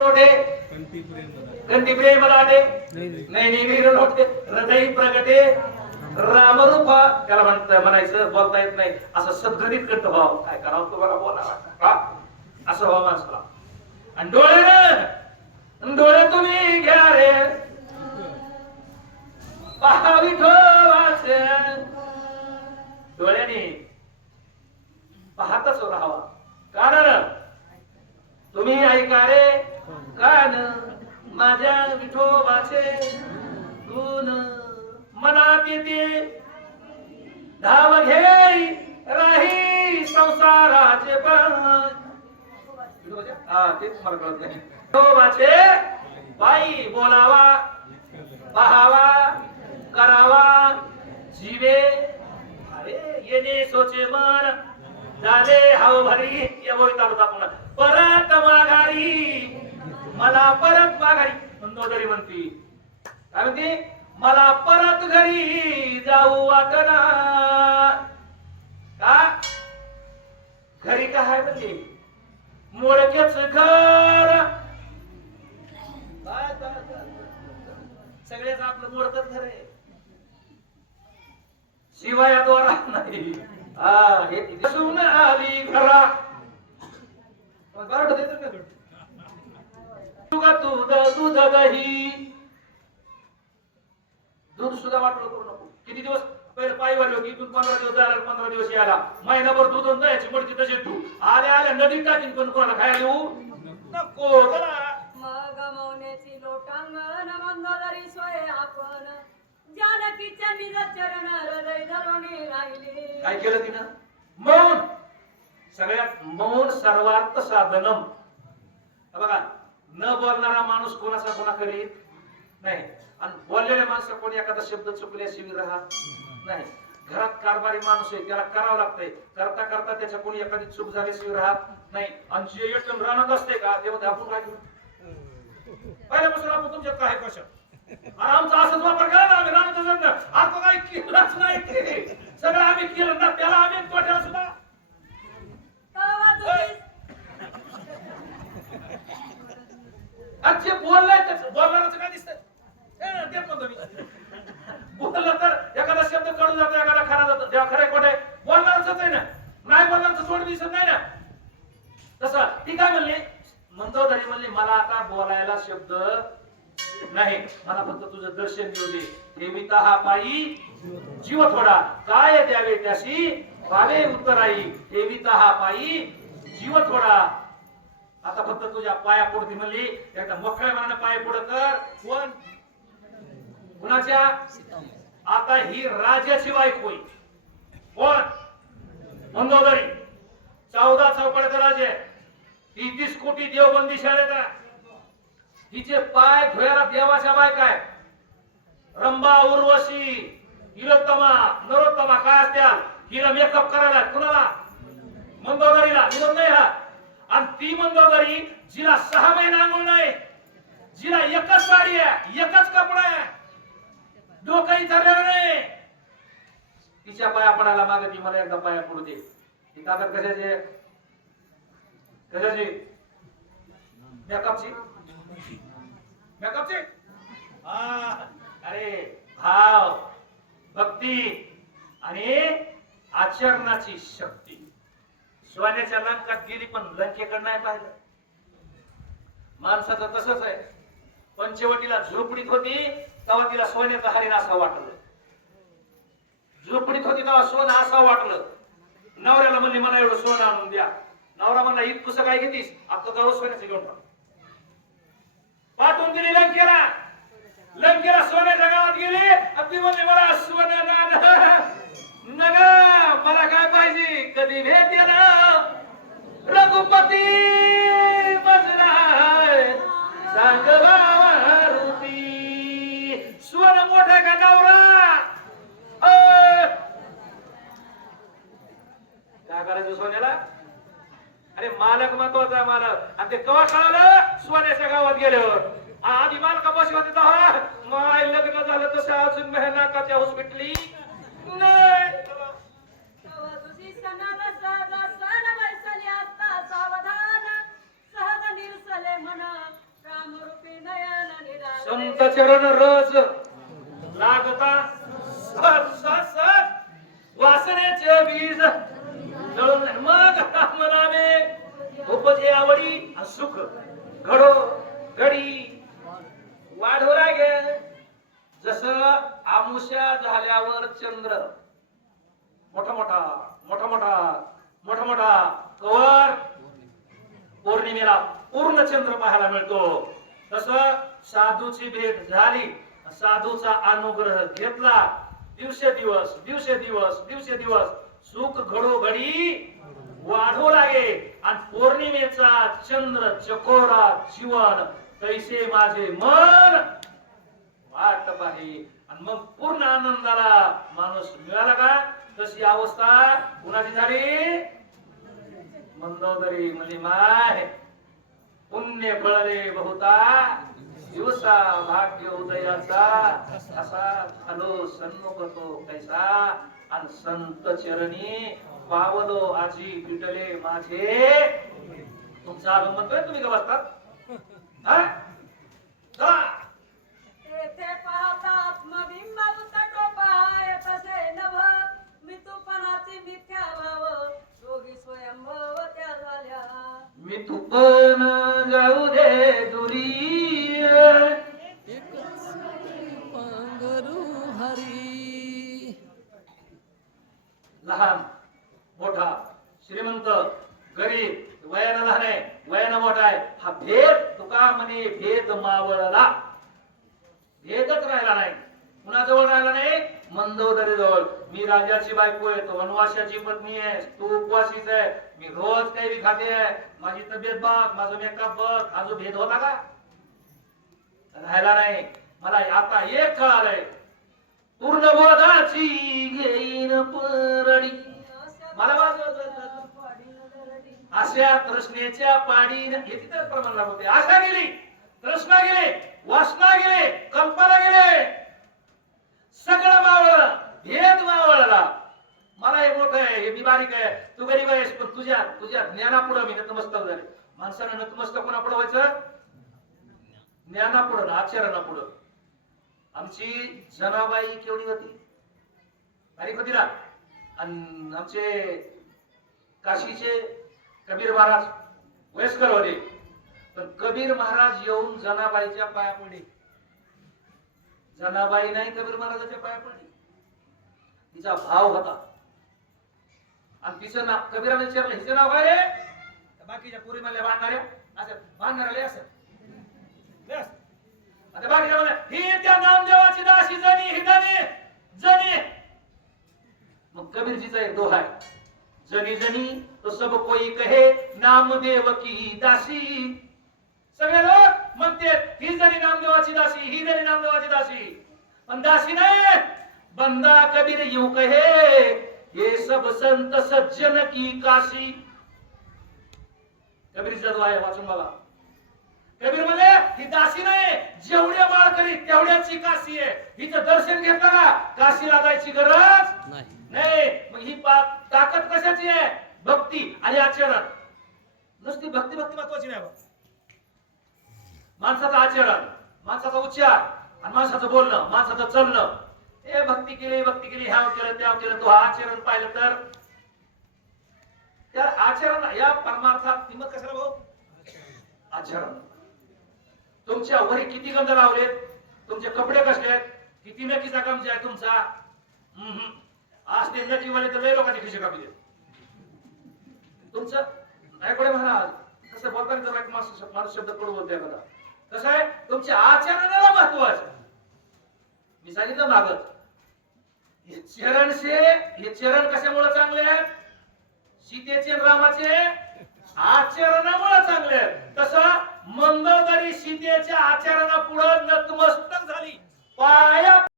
गंती प्रेम latte नाही लोटे हृदय प्रगटे रामरूप त्याला म्हणायचं बोलता येत नाही असं सद्गणित करत भाव काय करावं तुम्हाला बोलावा असं भाव माणसाला. आणि डोळे तुम्ही घ्या रे पहावी ठोवाचे डोळ्याने पाहतच राहावा. कारण तुम्ही ऐका रे कान माझ्या विठोबाचे गुण मनात येते धाव घेई राही संसाराचे पण तेच मला कळत नाही. विठोबाचे बाई बोलावा पहावा करावा जीवे अरे येणे सोचे मन झाले हाव भरी या बोलता पुन्हा परत माघारी मला परत माघारी मंदोदरी म्हणती काय म्हणते मला परत घरी जाऊ वाटना का घरी काय म्हणते मोडकेच घर सगळेच आपलं मोडकच घर आहे शिवाय द्वारा नाही. हे सुन आली घरा दूध दही दूध सुद्धा वाटलं करू नको. किती दिवस पहिले पायी वाढलो की दूध 15 दिवस जायला 15 दिवस यायला महिनाभर दूध द्यायची मडकी तशी तू आल्या आल्या नदीत टाकीन पण कोणाला खायला येऊ नको. मग गमवण्याची लोटांगण मंदोदरी सोय आपण जानकीच्या निज चरण हृदय धरुणी राहिले. काय केलं तिनं मौन सगळ्यात मौन सर्वार्थ साधनम. बघा न बोलणारा माणूस कोणाचा कोणा करीत नाही आणि बोललेल्या माणसं कोणी एखादा शब्द चुकल्याशिवाय राहत नाही. घरात कारभारी माणूस आहे त्याला करावं लागतंय करता करता त्याच्या कोणी एखादी चूक झाल्याशिवाय राहत नाही. आणि जे एकदम राहत असते का तेव्हा आपण काय करू पहिल्यापासून आपण तुमच्यात काय कशा आमचा असंच वापर करा ना आम्ही राहत आता काय केलंच नाही सगळं आम्ही केलं ना त्याला आम्ही तोट्याला सुद्धा अच्छे बोललाय बोलणारच काय दिसत तेच म्हणतो मी बोललं तर एखादा शब्द कडून जातो एखादा खरा जातो जेव्हा खरे खोटे बोलणारच आहे ना नाही बोलणारच सोड दिसत नाही ना. तसं ती काय म्हणली मंदोदरी म्हणली मला आता बोलायला शब्द नाही मला फक्त तुझं दर्शन घेऊ दे. देविता हा पायी जीव थोडा काय द्यावे त्याशी पाले उत्तराई देविता हा पायी जीव थोडा. आता फक्त तुझ्या पाया पडती म्हणली एकदा मोकळ्या मनाने पाय पुढं कर. कोण कुणाच्या आता ही राजाची बायको होई कोण मंदोदरी 14 चौकड्याचा राजे 30 कोटी देवबंदी शाळेत तिचे पाय धुयाला देवाच्या बायका आहे. रंभा उर्वशी तिलोत्तमा नरोत्तमा काय असत्या हिला मेकअप करायला कुणाला मंदोदरीला विरोध नाही हा. आणि ती मंदोदरी जिला 6 महिने आंघोळ नाही जिला एकच साडी आहे एकच कपडा आहे डोकंही चाललेलं नाही तिच्या पाया पडायला मागे ती मला एकदा पाया पडू दे. ती ताकद कशाची कशाची मेकअपची मेकअपची अरे भाव भक्ती आणि आचरणाची शक्ती. सोन्याच्या लंकात गेली पण लंकेकडे नाही पाहिलं. माणसाचं तसंच आहे. पंचवटीला झोपडीत होती तेव्हा तिला सोन्याचं हरिण असं वाटलं. झोपडीत होती तेव्हा सोनं असं वाटलं. नवऱ्याला म्हणले मला एवढं सोनं आणून द्या. नवरा म्हणला इतकुसं काय घेतीस आता गाव सोन्याचं घेऊन पाठवून दिली लंकेला. लंकेला सोन्याच्या गावात गेली ती म्हणली मला सोनं नग मला काय पाहिजे कधी भेटेल रघुपती बजलाय सांग रूपी सोनं मोठं का नवरा काय करायचं सोन्याला. अरे मालक महत्वाचा मालक आणि ते कवा कळालं सोन्याच्या गावात गेल्यावर. आधी मालका बशी होते तर माय लग्न झालं तसं अजून मेहनाकाच्या हॉस्पिटली नाही. सावधान सहज निरसले म्हणा संत चरण रज लागता सत सत सत वासनेचे बीज जळून मग म्हणावे उपजे आवडी सुख घडो घडी वाढो लागे. जसं आमुष्या झाल्यावर चंद्र मोठा मोठा मोठा मोठा मोठा मोठा कवर पौर्णिमेला पूर्ण चंद्र पाहायला मिळतो, तसं साधूची भेट झाली, साधूचा अनुग्रह घेतला, दिवसेदिवस दिवसेदिवस दिवसेदिवस सुख घडोघडी वाढू लागे. आणि पौर्णिमेचा चंद्र चकोरा जीवन तैसे माझे मन वाट पाहे. आणि मग पूर्ण आनंदाला माणूस मिळाला का? तशी अवस्था कुणाची झाली? मंदोदरी म्हणजे माय पुण्य फळले बहुता दिवसा भाग्य उदयाचा असा झालो सन्मुख तो कैसा. आणि संत चरणी पावलो आजी पिटले माझे. तुमचा अभंग म्हणतोय, तुम्ही का बसतात? तेथे पाहता आत्मबिंब उतटोपाय तसे नभ मितुपणाची मिथ्या भाव दोघी स्वयंभव त्या झाल्या. मी तू पण जाऊ दे दुरी लहान मोठा श्रीमंत गरीब वयानं लहान आहे वयानं मोठा आहे हा भेद तुका म्हणे भेद मावळला. भेदच राहिला नाही, कुणाजवळ राहिला नाही? मंदोदरी जवळ. मी राजाची बायको आहे, तो वनवासाची पत्नी आहे, तू उपवासीच आहे, मी रोज काही बी खाते आहे, माझी तब्येत बघ, माझं मेकअप बघ. हा जो भेद होता का? राहिला नाही. मला आता एक कळालंय, पूर्ण बोधाची घेईन परडी. मला अशा तृष्णेच्या पाडीन हे तिथेच प्रमाण होते. आशा गेली, तृष्णा गेले, वासना गेले, कल्पना गेले, सगळं मावळलं, भेद मावळला. मला हे मोठं आहे, हे मी बारीक आहे, तू गरीब आहेस, पण तुझ्या तुझ्या ज्ञानापुढं मी नतमस्तक झाले. माणसानं नतमस्तक कोणापुढं व्हायचं? ज्ञानापुढं, आचरणापुढं. आमची जनाबाई केवढी होती? बारीक होती ना. आणि आमचे काशीचे कबीर महाराज वयस्कर होते, पण कबीर महाराज येऊन जनाबाईच्या पाया पडले. जनाबाई नाही कबीर महाराजाच्या पाया पडली. तिचा भाव होता. आणि तिचं नाव कबीराने विचारलं, हिचं नाव काय रे? बाकीच्या पुरी मला बांधणाऱ्या असं बांधणाऱ्या असं आता बाकीच्या म्हणल्या, ही त्या नामदेवाची दासी जनी हिदाने जनी. मग कबीरजीचा एक दोहा आहे, जनी जनी तो सब कोई कहे नामदेव की दासी. सगळे लोक म्हणते ही जरी नामदेवाची दासी, ही जरी नामदेवाची दासी, पण दासी नाही. बंदा कबीर यूं कहे ये सब संत सज्जन की काशी. कबीरचा दोहा आहे, वाचून बघा. कबीर म्हणले ही दासी नाही, जेवढे माळ करी तेवढ्याची काशी आहे. हिचं दर्शन घेतलं का काशीला जायची गरज नाही. मग ही ताकद कशाची आहे? भक्ती आणि आचरण. नुसती भक्ती भक्ती महत्वाची नाही. माणसाचं आचरण, माणसाचा उच्चार आणि माणसाचं बोलणं, माणसाचं चलणं, हे भक्ती केली ह्या केलं त्या केलं. तो आचरण पाहिलं तर त्या आचरण या परमार्थात किंमत कशाला भाऊ? आचरण. तुमच्या वरी किती गंध लावलेत, तुमचे कपडे कसे आहेत, किती नक्कीचा गमजा आहे तुमचा. आज ते नक्कीवाले तर लय लोकांची खिशी कापली तुमचं. ऐकूडे महाराज कसं बोलताना तर वाईट माणूस शब्द कडू बोलतोय बघा. कसं आहे, तुमच्या आचरणाला महत्वाचं. मी सांगितलं मागत, हे चरण कशामुळे चांगले आहेत? सीतेचे रामाचे आचरणामुळे चांगले आहेत. तसं मंदोदरी सीतेच्या आचरणापुढे नतमस्तक झाली, पाया